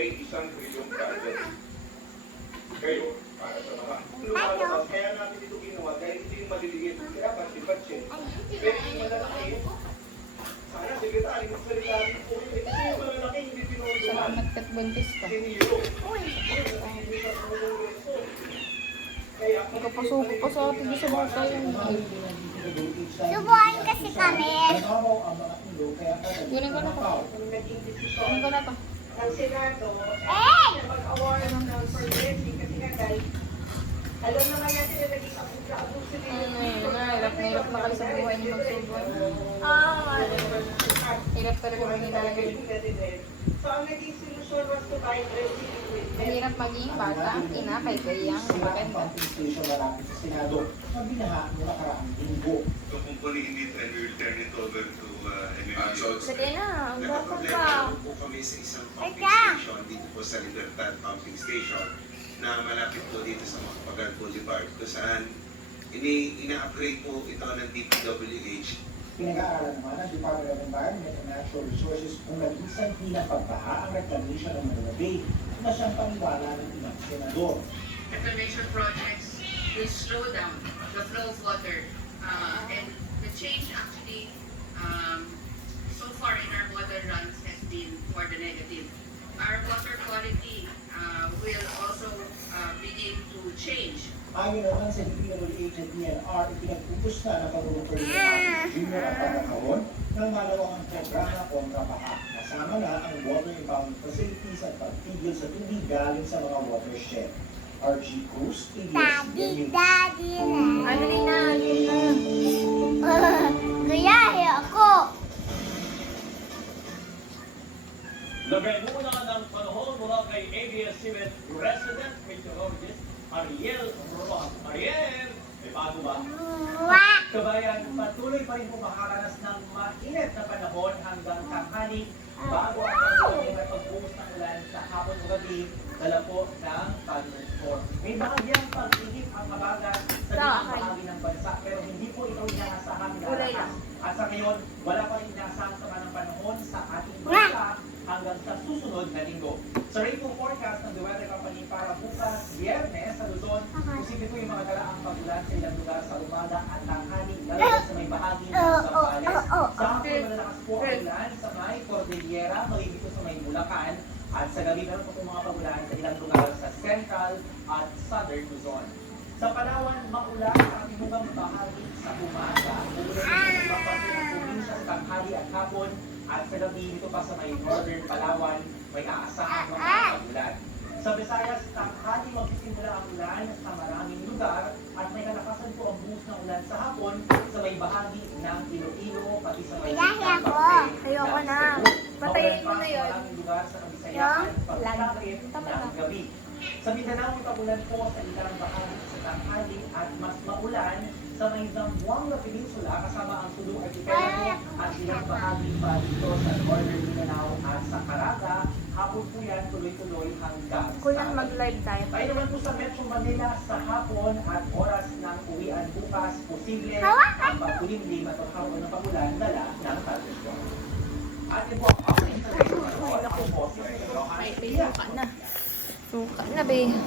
may isang trilyong budget. Kayo, para sa mga lumalabas, kaya namin ito ginawa dahil hindi yung maliliit. Kaya batsi-batsi. Pero yung malalaki, sana sekretary, magsalita rin po yun. Kasi yung malalaki, hindi pinulungan. Salamat kat buntis ka. Sinilo. Nagpapasuko pa sa atin sa bata yun. Subuhan kasi kami. Gunin ko na to. Gunin ko na to. Ng Senado, Eh! mag-award ng presidency kasi nga dahil alam naman natin na naging abog sila Hirap na hirap na kayo sa buhay niyo magsubuan. Hirap talaga maging talaga. So, ang naging solusyon was to buy resident equipment. Mahirap maging bata ang ina kay Gayang maganda. Station malapit sa Senado na binaha noong nakaraang linggo. So kung po hindi trend, we will turn it over to Emilio. Sige na, ang bata Nakaproblema pa. naman po kami sa isang pumping Teka. station dito po sa Libertad Pumping Station na malapit po dito sa Makapagal Boulevard kung saan ina-upgrade po ito ng DPWH. Pinag-aaralan naman ng Department of Environment and Natural Resources kung naging sanhi ng pagbaha ang reclamation ng Manila Bay na siyang paniwala ng ilang senador. Reclamation projects will slow down the flow of water. And the change actually, so far in our water runs has been for the negative. Our water quality will also begin to change. Ayon naman sa DPWH at DNR, ipinag-utos na ng Pagulong Ferdinand Jr. ang pagkakaroon ng malawakang programa kontra baha. Kasama na ang water impounding facilities at pagtigil sa tubig galing sa mga watershed. RG Cruz, Daddy, ABS-CBN. daddy. Ano rin na, Kaya ako. Nagmumuna ng panahon mula kay ABS-CBN resident meteorologist Ariel Rojas. Ariel, may bago ba? Kabayan, patuloy pa rin po makakaranas ng mainit na panahon hanggang tanghali bago ang pagdating at pagbuhos ng ulan sa hapon o gabi, dala po ng thunderstorm. May bahagyang pag-init ang habagat sa ibang bahagi ng bansa pero hindi po ito inaasahan lalakas. At sa ngayon, wala pa rin inaasahang sama ng panahon sa ating bansa hanggang sa susunod na linggo. Sa rainfall forecast ng The Weather Company para bukas, Biyernes sa Luzon, posible po yung mga dalaang pagulan sa ilang lugar sa umaga at tanghali, lalo na sa may bahagi ng Zambales. Sa hapon, malalakas po ang ulan sa may Cordillera, magiging sa may Bulacan, at sa gabi meron po mga pagulan sa ilang lugar sa Central at Southern Luzon. Sa Palawan, maulan ang inugang bahagi sa umaga, uulan ng ibang parte ng probinsya sa tanghali at hapon, at sa gabi dito pa sa may Northern Palawan, may aasahan mga pagulan. Sa Visayas, tanghali magsisimula ang ulan sa maraming lugar at may kalakasan po ang buhos ng ulan sa hapon sa may bahagi ng Iloilo, pati sa may Ayoko na. Patayin mo na yun. Maraming lugar sa Kabisayan, pagsakit Tama ng na. gabi. Sa Mindanao, may pagulan po sa ilang bahagi sa tanghali at mas maulan sa may Zamboanga Peninsula kasama ang Sulu Archipelago at ilang bahagi pa dito sa Northern Mindanao at sa Caraga. Hapon po yan tuloy-tuloy hanggang Kulang sa mag-live tayo. tayo naman po sa Metro Manila sa hapon at oras ng uwian bukas, posible ang pagkulimlim at pagkakaroon ng pagulan dala ng thunderstorm. At ito ang update sa rin. Ako po si Ray Rojas. Ay, may suka na. Suka na, be.